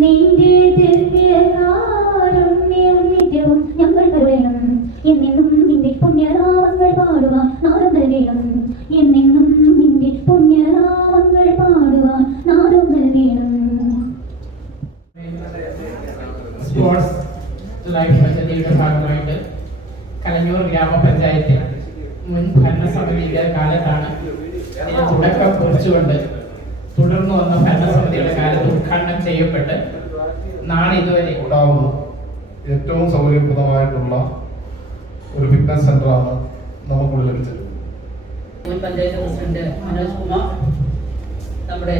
നിന്റെ ദിവ്യകാരുണ്യം നിത്യവും ഞങ്ങൾ കരുളേണം എന്നെന്നും നിന്റെ പുണ്യനാമങ്ങൾ പാടുവാൻ നാദം നൽകണം എന്നെന്നും നിന്റെ പുണ്യനാമങ്ങൾ പാടുവാൻ നാദം നൽകണം. സ്പോർട്സ് ലൈഫ് പദ്ധതിയുടെ ഭാഗമായിട്ട് കലഞ്ഞൂർ ഗ്രാമപഞ്ചായത്തിൽ മുൻ ഭരണസമിതിയുടെ കാലത്താണ് ഇതിന് തുടക്കം കുറിച്ചുകൊണ്ട് തുടർന്നു വന്ന ഭരണസമിതിയുടെ കാലത്ത് ഉദ്ഘാടനം ചെയ്യപ്പെട്ട് നാളെ ഇതുവരെ ഉണ്ടാവുന്നു. ഏറ്റവും സൗകര്യപ്രദമായിട്ടുള്ള ഒരു ഫിറ്റ്നസ് സെന്ററാണ് നമുക്കിവിടെ ലഭിച്ചത്. മുൻ പഞ്ചായത്ത് പ്രസിഡന്റ് മനോജ് കുമാർ, നമ്മുടെ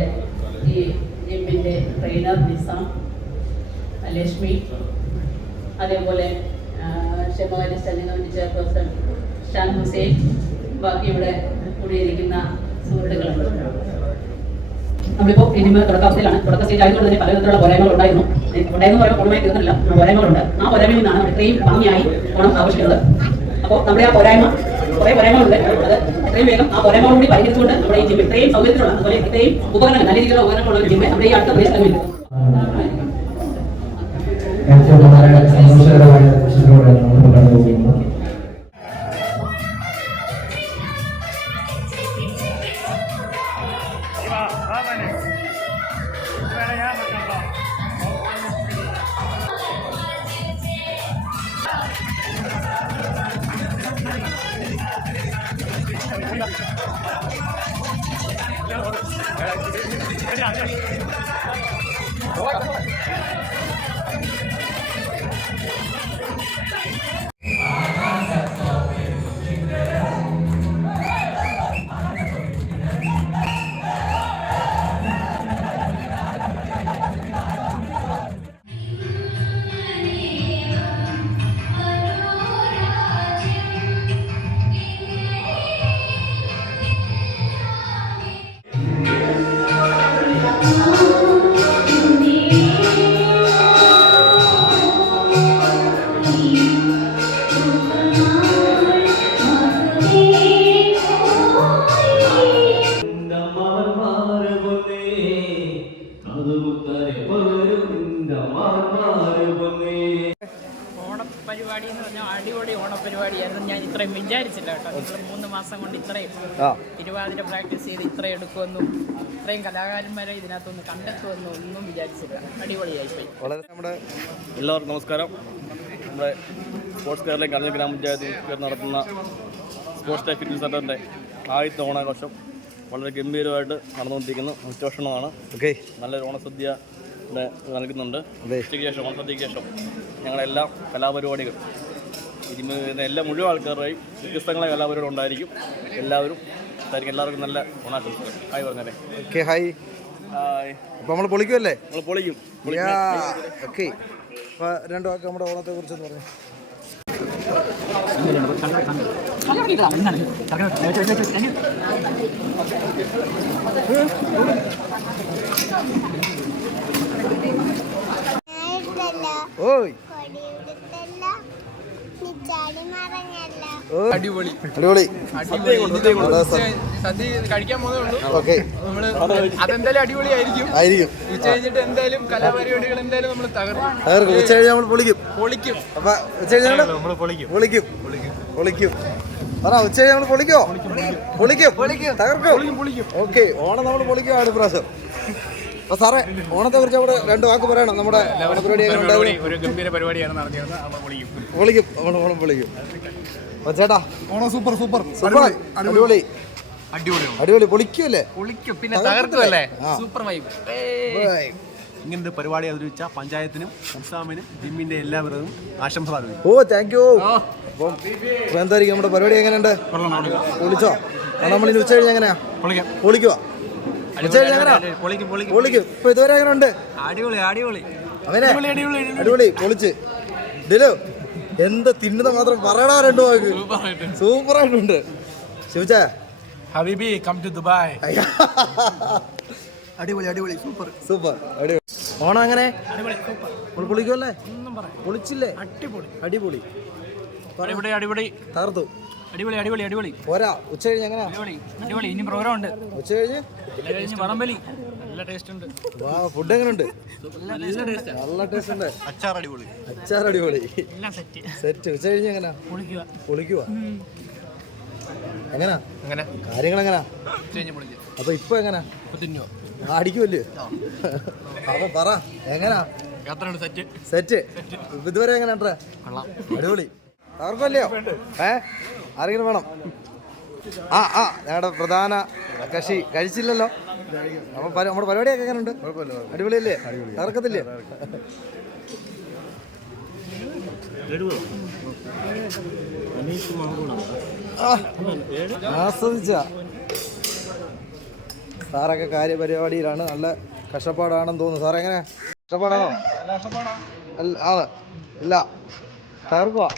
ഈ ജിമ്മിൻ്റെ ട്രെയിനർ നിസാം, ലക്ഷ്മി, അതേപോലെ ക്ഷേമകാര്യ standing committee chairperson Shan Hussain, ബാക്കി ഇവിടെ കൂടിയിരിക്കുന്ന സുഹൃത്തുക്കളുണ്ട്. നമ്മളിപ്പോൾ ഇതിന് തുടക്കാവസ്ഥയിലാണ്. തുടക്ക സ്റ്റേജ് ആയതുകൊണ്ട് തന്നെ പലവിധത്തിലുള്ള പോരായ്മകൾ ഉണ്ടായിരുന്നു. പറയുമ്പോൾ പൂർണ്ണമായി തീർന്നില്ല, പോരായ്മകളുണ്ട്. ആ പോരായ്മയിൽ നിന്നാണ് ഇത്രയും ഭംഗിയായി ഓണം ആഘോഷിക്കുന്നത്. അപ്പോൾ നമ്മുടെ ആ പോരായ്മ കുറേ പോരായ്മകളുണ്ട്. അത് എത്രയും വേഗം ആ പോരായ്മകളോടുകൂടി പരിഹരിച്ചുകൊണ്ട് നമ്മുടെ ഈ ജിം ഇത്രയും സൗകര്യത്തിലുള്ള അതുപോലെ ഇത്രയും ഉപകരണങ്ങൾ നല്ല രീതിയിലുള്ള ഉപകരണങ്ങളുള്ള ഒരു ജിമ്മ് നമ്മുടെ ഈ അടുത്ത പ്രദേശത്ത് സന്തോഷകരമായ കൃഷിയിലൂടെയാണ് നമ്മൾ കടന്നു പോകുന്നത്. ഓണപ്പരിപാടി എന്ന് പറഞ്ഞാൽ അടിപൊളി ഓണപ്പരിപാടിയായിരുന്നു. ഞാൻ ഇത്രയും വിചാരിച്ചില്ല കേട്ടോ. നിങ്ങൾ 3 മാസം കൊണ്ട് ഇത്രയും തിരുവാതിര പ്രാക്ടീസ് ചെയ്ത് ഇത്രയും എടുക്കുമെന്നും ഇത്രയും കലാകാരന്മാരെ ഇതിനകത്തൊന്ന് കണ്ടെത്തുമെന്നും ഒന്നും വിചാരിച്ചില്ല. അടിപൊളിയായിപ്പോയി. നമ്മുടെ എല്ലാവർക്കും നമസ്കാരം. നമ്മുടെ സ്പോർട്സ് കേരള കലഞ്ഞൂർ ഗ്രാമപഞ്ചായത്ത് നടത്തുന്ന സ്പോർട്സ് ഡേ ഫിറ്റ്നസ് സെൻ്ററിൻ്റെ ആദ്യത്തെ ഓണാഘോഷം വളരെ ഗംഭീരമായിട്ട് നടന്നുകൊണ്ടിരിക്കുന്നു. ഉച്ചഭക്ഷണമാണ്. നല്ലൊരു ഓണസദ്യ നൽകുന്നുണ്ട്. ഉച്ചയ്ക്ക് ശേഷം ഓണസദ്യയ്ക്ക് ശേഷം ഞങ്ങളെല്ലാം കലാപരിപാടികൾ എല്ലാ മുഴുവൻ ആൾക്കാരുടെയും വ്യത്യസ്തങ്ങളായ കലാപരിപാടി ഉണ്ടായിരിക്കും. എല്ലാവർക്കും നല്ല ഓണാശംസകൾ. ഹായ് പറഞ്ഞേ. ഹായ്. അപ്പോൾ നമ്മൾ പൊളിക്കുമല്ലേ? നമ്മൾ പൊളിക്കും. ഓക്കെ. അപ്പോൾ 2 വാക്ക് നമ്മുടെ ഓണത്തെ കുറിച്ചെന്ന് പറഞ്ഞു. അടിപൊളി സദ്യ കഴിക്കാൻ പോകുന്നുള്ളൂ. അതെന്തായാലും അടിപൊളിയായിരിക്കും. ഉച്ച കഴിഞ്ഞിട്ട് എന്തായാലും കലാപരിപാടികൾ എന്തായാലും നമ്മൾ തകർക്കും. ഉച്ച കഴിഞ്ഞ് നമ്മൾ പൊളിക്കും. അപ്പൊ ഉച്ച കഴിഞ്ഞ് പൊളിക്കും. പറ, ഉച്ച കഴിഞ്ഞ് നമ്മൾ പൊളിക്കോ? തകർക്കും. ഓക്കെ, ഓണം നമ്മൾ പൊളിക്കുകയാണ് ഇപ്രാവശ്യം. അപ്പൊ സാറേ, ഓണത്തെ കുറിച്ച് അവിടെ 2 വാക്ക് പറയണം. നമ്മുടെ പരിപാടി ഒരു ഗംഭീര പരിപാടിയാണ് നടത്തിയത്. പൊളിക്കും. ചേട്ടാ, ഓണം സൂപ്പർ അടിപൊളി പൊളിക്കുമല്ലേ? പിന്നെ തകർക്കുമല്ലേ? Super vibe. ഇങ്ങനൊരു പരിപാടി അവതരിപ്പിച്ച പഞ്ചായത്തിനും ഉത്സാമിനും ജിമ്മിന്റെ എല്ലാവരും ആശംസ അറിയിക്കും. Thank you. അപ്പം എന്തായിരിക്കും നമ്മുടെ പരിപാടി? എങ്ങനെയുണ്ട്? പൊളിച്ചോ? നമ്മളിനി ഉച്ച കഴിഞ്ഞ് എങ്ങനെയാ പൊളിക്കുവാ? ഉച്ച കഴിഞ്ഞ് എങ്ങനെയാ പൊളിക്കും. ഇപ്പൊ ഇതുവരെ എങ്ങനെ ഉണ്ട്? അടിപൊളി പൊളിച്ച്. ഡിലോ, എന്ത് തിന്നുന്ന മാത്രം പറയണ 2 വാക്ക്. സൂപ്പറായിട്ടുണ്ട്. ശിവച്ചാ, ഹബീബി കം ടു ദുബായ്. അടിപൊളി സൂപ്പർ അടിപൊളി. ഓണം എങ്ങനെ അടിപൊളി സൂപ്പർ നമ്മൾ പൊളിക്കുമല്ലേ? ഒന്നും പറയാം പൊളിച്ചില്ലേ? അടിപൊളി അടിപൊളി അടിപൊളി അടിപൊളി തകർത്തു. അടിപൊളി അടിപൊളി അടിപൊളി പോരാ, ഉച്ച കഴിഞ്ഞ് എങ്ങനെയാ? അടിപൊളി അടിപൊളി ഇനി പ്രോഗ്രാം ഉണ്ട് ഉച്ച കഴിഞ്ഞ് കഴിഞ്ഞ് വടംവലി നല്ല ടേസ്റ്റ് ഉണ്ട് വാ, ഫുഡ് എങ്ങനെയുണ്ട്? നല്ല ടേസ്റ്റ് നല്ല ടേസ്റ്റ് ഉണ്ട്. അച്ചാർ അടിപൊളി. അച്ചാർ അടിപൊളി എല്ലാം സെറ്റ് സെറ്റ്. ഉച്ച കഴിഞ്ഞ് എങ്ങനെയാ? പൊളിക്കുക പൊളിക്കുക. എങ്ങനാ അങ്ങനെ കാര്യങ്ങൾ എങ്ങനാ? പൊളിക്കും. അപ്പൊ ഇപ്പൊ എങ്ങനാ? തിന്നോ അടിക്കുമല്ലേ? അപ്പൊ പറ എങ്ങനാ? യാത്രയാണ് സെറ്റ്. സെറ്റ്. ഇതുവരെ എങ്ങനെ അടിപൊളി തകർക്കല്ലയോ? ആരെങ്കിലും വേണം? ഞങ്ങളുടെ പ്രധാന കക്ഷി കഴിച്ചില്ലല്ലോ. അപ്പൊ നമ്മുടെ പരിപാടിയൊക്കെ എങ്ങനെയുണ്ട്? അടിപൊളിയല്ലേ? തകർക്കത്തില്ലേ? ആസ്വദിച്ച സാറൊക്കെ കാര്യപരിപാടിയിലാണ്. നല്ല കഷ്ടപ്പാടാണെന്ന് തോന്നുന്നു. സാർ എങ്ങനെ? കഷ്ടപ്പാടാണോ? ആണ്. ഇല്ല, തകർക്കുക.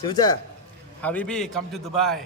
ശിവച്ചാ ഹബീബി കം ടു ദുബായ്.